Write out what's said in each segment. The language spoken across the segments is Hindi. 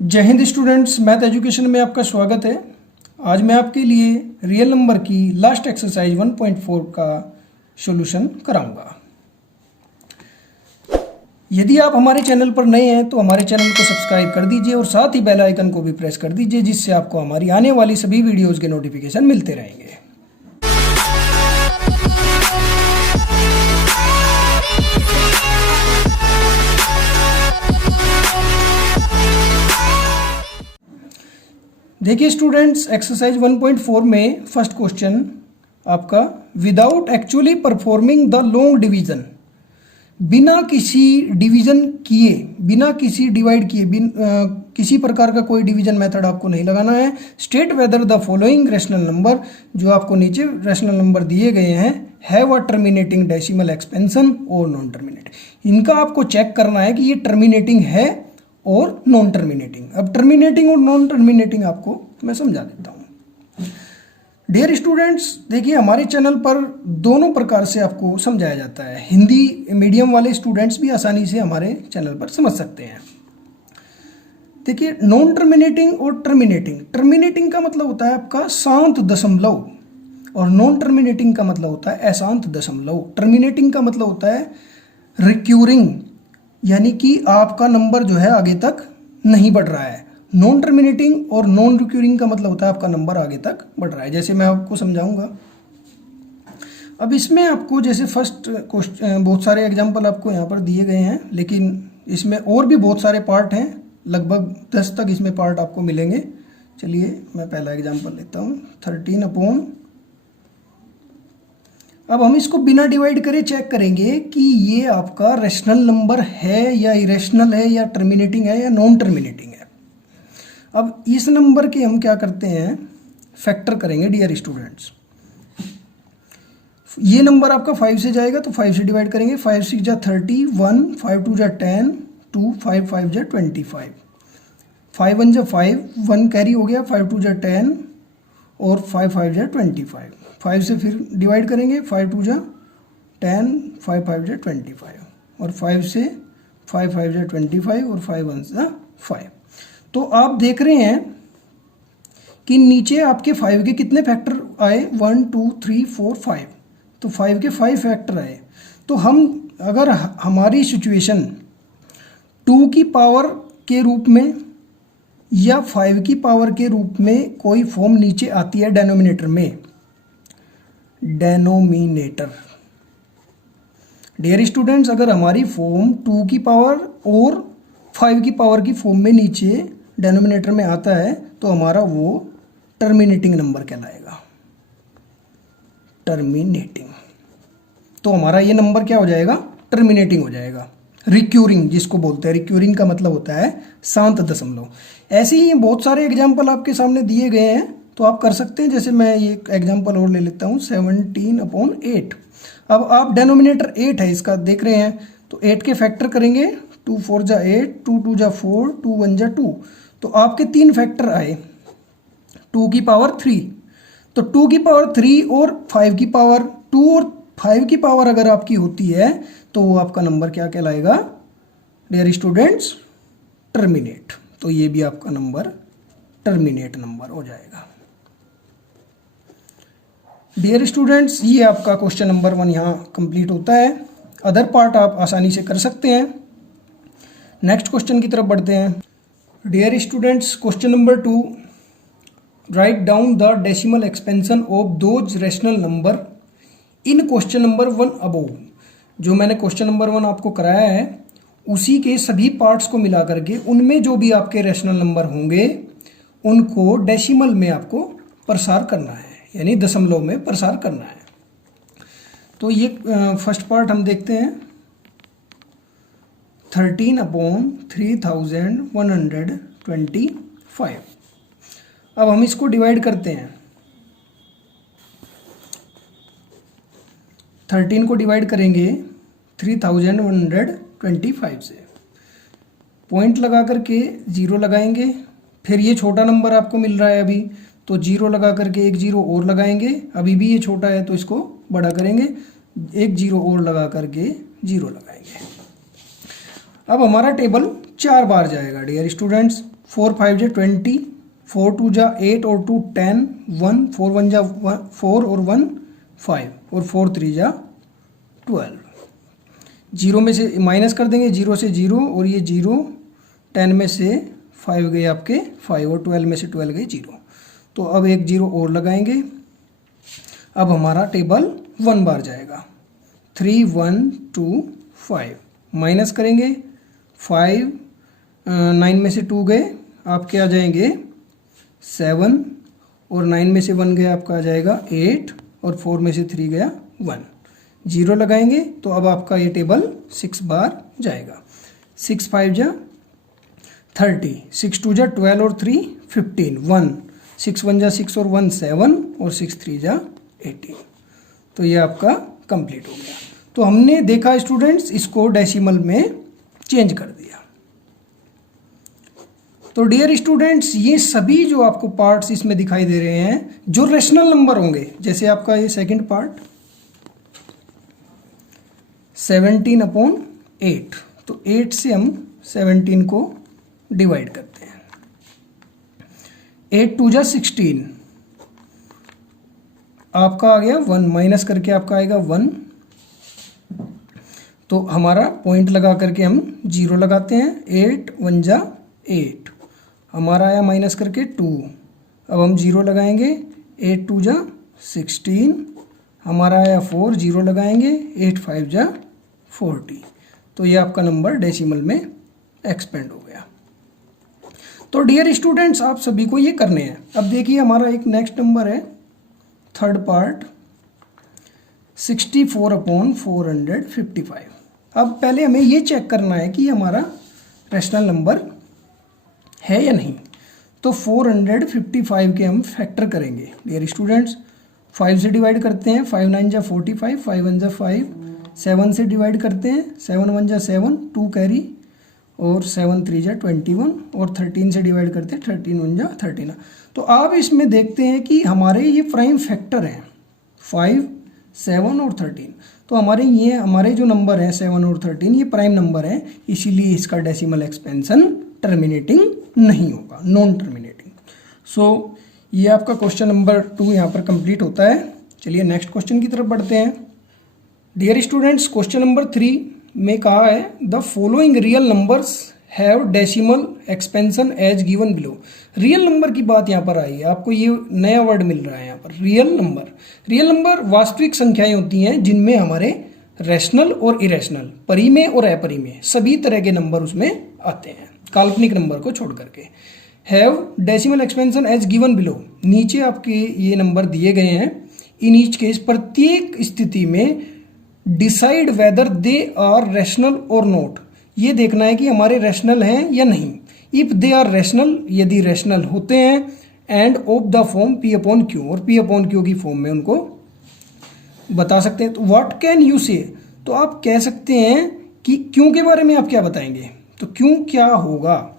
जय हिंद स्टूडेंट्स, मैथ एजुकेशन में आपका स्वागत है। आज मैं आपके लिए रियल नंबर की लास्ट एक्सरसाइज 1.4 का सॉल्यूशन कराऊंगा। यदि आप हमारे चैनल पर नए हैं तो हमारे चैनल को सब्सक्राइब कर दीजिए और साथ ही बेल आइकन को भी प्रेस कर दीजिए, जिससे आपको हमारी आने वाली सभी वीडियोज़ के नोटिफिकेशन मिलते रहेंगे। देखिए स्टूडेंट्स, एक्सरसाइज 1.4 में फर्स्ट क्वेश्चन आपका, without actually performing the long division, बिना किसी डिवीजन किए, बिना किसी डिवाइड किए, किसी प्रकार का कोई डिवीजन मेथड आपको नहीं लगाना है। State whether the following rational number, जो आपको नीचे रैशनल नंबर दिए गए हैं, have a terminating decimal expansion और नॉन टर्मिनेटिंग। इनका आपको चेक करना है कि ये टर्मिनेटिंग है और नॉन टर्मिनेटिंग। अब टर्मिनेटिंग और नॉन टर्मिनेटिंग आपको मैं समझा देता हूँ। डियर स्टूडेंट्स, देखिए हमारे चैनल पर दोनों प्रकार से आपको समझाया जाता है। हिंदी मीडियम वाले स्टूडेंट्स भी आसानी से हमारे चैनल पर समझ सकते हैं। देखिए नॉन टर्मिनेटिंग और टर्मिनेटिंग, टर्मिनेटिंग का मतलब होता है आपका शांत दशमलव और नॉन टर्मिनेटिंग का मतलब होता है अशांत दशमलव। टर्मिनेटिंग का मतलब होता है रिक्यूरिंग, यानी कि आपका नंबर जो है आगे तक नहीं बढ़ रहा है। नॉन टर्मिनेटिंग और नॉन रिक्यूरिंग का मतलब होता है आपका नंबर आगे तक बढ़ रहा है। जैसे मैं आपको समझाऊंगा। अब इसमें आपको जैसे फर्स्ट क्वेश्चन, बहुत सारे एग्जांपल आपको यहाँ पर दिए गए हैं, लेकिन इसमें और भी बहुत सारे पार्ट हैं, लगभग 10 तक इसमें पार्ट आपको मिलेंगे। चलिए मैं पहला एग्जाम्पल लेता हूँ। 13 अब हम इसको बिना डिवाइड करे चेक करेंगे कि ये आपका रैशनल नंबर है या इरेशनल है या टर्मिनेटिंग है या नॉन टर्मिनेटिंग है। अब इस नंबर के हम क्या करते हैं, फैक्टर करेंगे डियर स्टूडेंट्स। ये नंबर आपका 5 से जाएगा तो 5 से डिवाइड करेंगे। 5 6 जा 30, 1 5 2 जा 10, 2 5 5 जा 25, 5 1 जा 5, 1 कैरी हो गया, 5 2 जा 10 और 5 5 जा 25। 5 से फिर डिवाइड करेंगे, 5 2 जा 10, 5 5 जा 25 और 5 से 5 5 जा 25 और 5 1 जा 5। तो आप देख रहे हैं कि नीचे आपके 5 के कितने फैक्टर आए, 1 2 3 4 5। तो 5 के 5 फैक्टर आए। तो हम अगर हमारी सिचुएशन 2 की पावर के रूप में या 5 की पावर के रूप में कोई फॉर्म नीचे आती है डेनोमिनेटर में, डेनोमिनेटर, डियर स्टूडेंट्स, अगर हमारी फॉर्म 2 की पावर और 5 की पावर की फॉर्म में नीचे डेनोमिनेटर में आता है तो हमारा वो टर्मिनेटिंग नंबर कहलाएगा। टर्मिनेटिंग, तो हमारा ये नंबर क्या हो जाएगा, टर्मिनेटिंग हो जाएगा। रिक्यूरिंग जिसको बोलते हैं, रिक्यूरिंग का मतलब होता है शांत दशमलव। ऐसे ही बहुत सारे एग्जाम्पल आपके सामने दिए गए हैं, तो आप कर सकते हैं। जैसे मैं ये एग्जाम्पल और ले लेता हूँ, 17/8। अब आप डेनोमिनेटर 8 है इसका देख रहे हैं, तो 8 के फैक्टर करेंगे, 2 4 जा 8, 2 2 जा 4, 2 1 जा 2। तो आपके 3 फैक्टर आए 2 की पावर 3। तो 2 की पावर 3 और 5 की पावर 2 और 5 की पावर अगर आपकी होती है तो वो आपका नंबर क्या कहलाएगा डियर स्टूडेंट्स, टर्मिनेट। तो ये भी आपका नंबर टर्मिनेट नंबर हो जाएगा। डियर स्टूडेंट्स, ये आपका क्वेश्चन नंबर 1 यहाँ कंप्लीट होता है। अदर पार्ट आप आसानी से कर सकते हैं। नेक्स्ट क्वेश्चन की तरफ बढ़ते हैं। Dear students, question number 2, write down the decimal expansion of those rational number in question number 1 above. जो मैंने क्वेश्चन नंबर 1 आपको कराया है उसी के सभी पार्ट्स को मिला करके उनमें जो भी आपके रैशनल नंबर होंगे उनको डेसिमल में आपको प्रसार करना है, यानी दशमलव में प्रसार करना है। तो ये फर्स्ट पार्ट हम देखते हैं, 13/3125। अब हम इसको डिवाइड करते हैं। 13 को डिवाइड करेंगे 3125 से, पॉइंट लगा करके 0 लगाएंगे। फिर ये छोटा नंबर आपको मिल रहा है अभी, तो 0 लगा करके एक 0 और लगाएंगे। अभी भी ये छोटा है तो इसको बड़ा करेंगे, एक 0 और लगा करके 0 लगाएंगे। अब हमारा टेबल 4 बार जाएगा डियर स्टूडेंट्स। 4 5 जा 20, 4 2 जा 8 और 2 10, 1 4 1 जा 4 और 1 5 और 4 3 जा 12। जीरो में से माइनस कर देंगे, 0 से 0 और ये 0, 10 में से 5 गए आपके 5 और 12 में से 12 गए 0। तो अब एक 0 और लगाएंगे। अब हमारा टेबल 1 बार जाएगा। 3 1 2 5 माइनस करेंगे, 5 9 में से 2 गए आपके आ जाएंगे 7 और 9 में से 1 गया आपका आ जाएगा 8 और 4 में से 3 गया 1। 0 लगाएंगे तो अब आपका ये टेबल 6 बार जाएगा। 6 5 जा 30, 6 2 जा 12 और 3 15, 1 6 1 जा 6 और 1 7 और 6 3 जा 18। तो ये आपका कंप्लीट हो गया। तो हमने देखा स्टूडेंट्स इसको डेसिमल में चेंज कर दिया। तो डियर स्टूडेंट्स ये सभी जो आपको पार्ट्स इसमें दिखाई दे रहे हैं जो रेशनल नंबर होंगे, जैसे आपका ये सेकंड पार्ट 17/8, तो 8 से हम 17 को डिवाइड करते हैं। 8 2 जा 16, आपका आ गया 1, माइनस करके आपका आएगा 1। तो हमारा पॉइंट लगा करके हम 0 लगाते हैं। 8 1 जा 8, हमारा आया माइनस करके 2। अब हम 0 लगाएंगे। 8 2 जा 16, हमारा आया 4, 0 लगाएंगे। 8 5 जा 40। तो ये आपका नंबर डेसिमल में एक्सपेंड हो गया। तो डियर स्टूडेंट्स आप सभी को ये करने हैं। अब देखिए हमारा एक नेक्स्ट नंबर है थर्ड पार्ट 64/455। अब पहले हमें ये चेक करना है कि हमारा रैशनल नंबर है या नहीं। तो 455 के हम फैक्टर करेंगे डियर स्टूडेंट्स। 5 से डिवाइड करते हैं, 5 9 जा 45, 5 1 जा 5। 7 से डिवाइड करते हैं, 7 1 जा 7, 2 कैरी और 7 3 जा 21 और 13 से डिवाइड करते हैं, 13 1 जा 13। तो आप इसमें देखते हैं कि हमारे ये प्राइम फैक्टर हैं 5 7 और 13। तो हमारे जो नंबर हैं 7 और 13 ये प्राइम नंबर हैं, इसीलिए इसका डेसिमल एक्सपेंशन टर्मिनेटिंग नहीं होगा, नॉन टर्मिनेटिंग। सो ये आपका क्वेश्चन नंबर 2 यहाँ पर कंप्लीट होता है। चलिए नेक्स्ट क्वेश्चन की तरफ बढ़ते हैं। डियर स्टूडेंट्स क्वेश्चन नंबर 3 में कहा है the following real numbers have decimal expansion as given below. Real number की बात यहाँ पर आई है, आपको ये नया वर्ड मिल रहा है यहाँ पर रियल नंबर। रियल नंबर वास्तविक संख्याएं होती हैं जिनमें हमारे रैशनल और इरेशनल, परिमेय और अपरिमेय सभी तरह के नंबर उसमें आते हैं, काल्पनिक नंबर को छोड़ करके। Have decimal expansion as given below, नीचे आपके ये नंबर दिए गए हैं। इन ईच केस प्रत्येक स्थिति में decide whether they are rational और नॉट, ये देखना है कि हमारे रैशनल हैं या नहीं। इफ दे आर रैशनल, यदि रैशनल होते हैं, and of the form p upon q, और पी अपॉन क्यू की फॉर्म में उनको बता सकते हैं। तो व्हाट कैन यू से, तो आप कह सकते हैं कि क्यों के बारे में आप क्या बताएंगे, तो क्यों क्या होगा।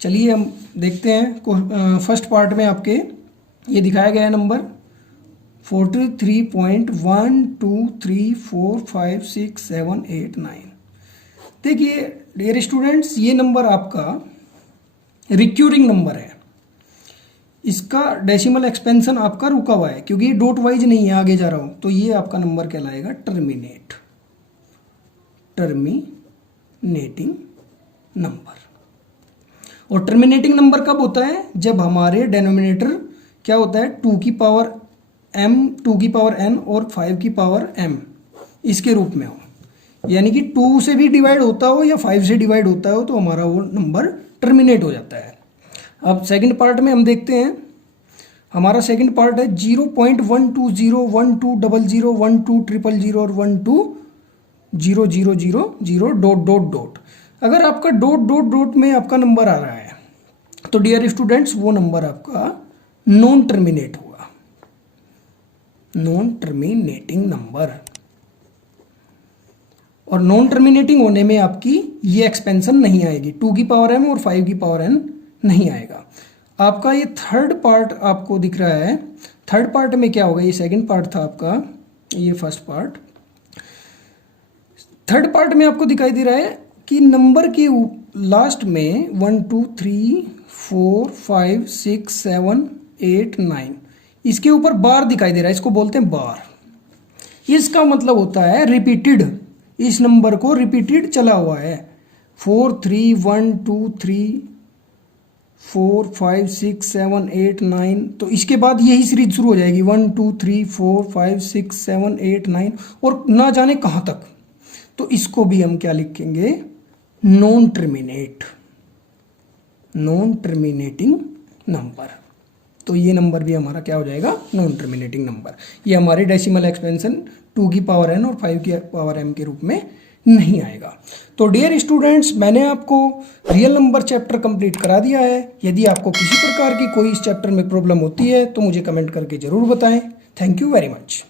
चलिए हम देखते हैं। फर्स्ट पार्ट में आपके ये दिखाया गया है नंबर 43.123456789। देखिए डियर स्टूडेंट्स ये नंबर आपका रिक्यूरिंग नंबर है, इसका डेसिमल एक्सपेंशन आपका रुका हुआ है क्योंकि ये डॉट वाइज नहीं है, आगे जा रहा हूं। तो ये आपका नंबर कहलाएगा टर्मिनेटिंग नंबर। और टर्मिनेटिंग नंबर कब होता है, जब हमारे डेनोमिनेटर क्या होता है 2 की पावर m, 2 की पावर n और 5 की पावर m इसके रूप में हो, यानी कि 2 से भी डिवाइड होता हो या 5 से डिवाइड होता हो, तो हमारा वो नंबर टर्मिनेट हो जाता है। अब सेकंड पार्ट में हम देखते हैं, हमारा सेकंड पार्ट है 0.1201200120000 और 120000 डॉट डॉट डॉट। अगर आपका डॉट डॉट डॉट में आपका नंबर आ रहा है तो डियर स्टूडेंट्स वो नंबर आपका नॉन टर्मिनेट होगा, नॉन टर्मिनेटिंग नंबर। और नॉन टर्मिनेटिंग होने में आपकी ये एक्सपेंशन नहीं आएगी, 2 की पावर m और 5 की पावर n नहीं आएगा। आपका ये थर्ड पार्ट आपको दिख रहा है, थर्ड पार्ट में क्या होगा, ये सेकंड पार्ट था आपका, ये फर्स्ट पार्ट। थर्ड पार्ट में आपको दिखाई दे रहा है कि नंबर की लास्ट में 1 2 3 4 5 6 7 8 9 इसके ऊपर बार दिखाई दे रहा है, इसको बोलते हैं बार। इसका मतलब होता है रिपीटेड, इस नंबर को रिपीटेड चला हुआ है। 4 3 1 2 3 4 5 6 7 8 9, तो इसके बाद यही सीरीज शुरू हो जाएगी 1 2 3 4 5 6 7 8 9 और ना जाने कहाँ तक। तो इसको भी हम क्या लिखेंगे, नॉन टर्मिनेटिंग नंबर। तो ये नंबर भी हमारा क्या हो जाएगा, नॉन टर्मिनेटिंग नंबर। ये हमारे डेसिमल एक्सपेंशन 2 की पावर n और 5 की पावर m के रूप में नहीं आएगा। तो डियर स्टूडेंट्स, मैंने आपको रियल नंबर चैप्टर कंप्लीट करा दिया है। यदि आपको किसी प्रकार की कोई इस चैप्टर में प्रॉब्लम होती है तो मुझे कमेंट करके ज़रूर बताएं। Thank you very much.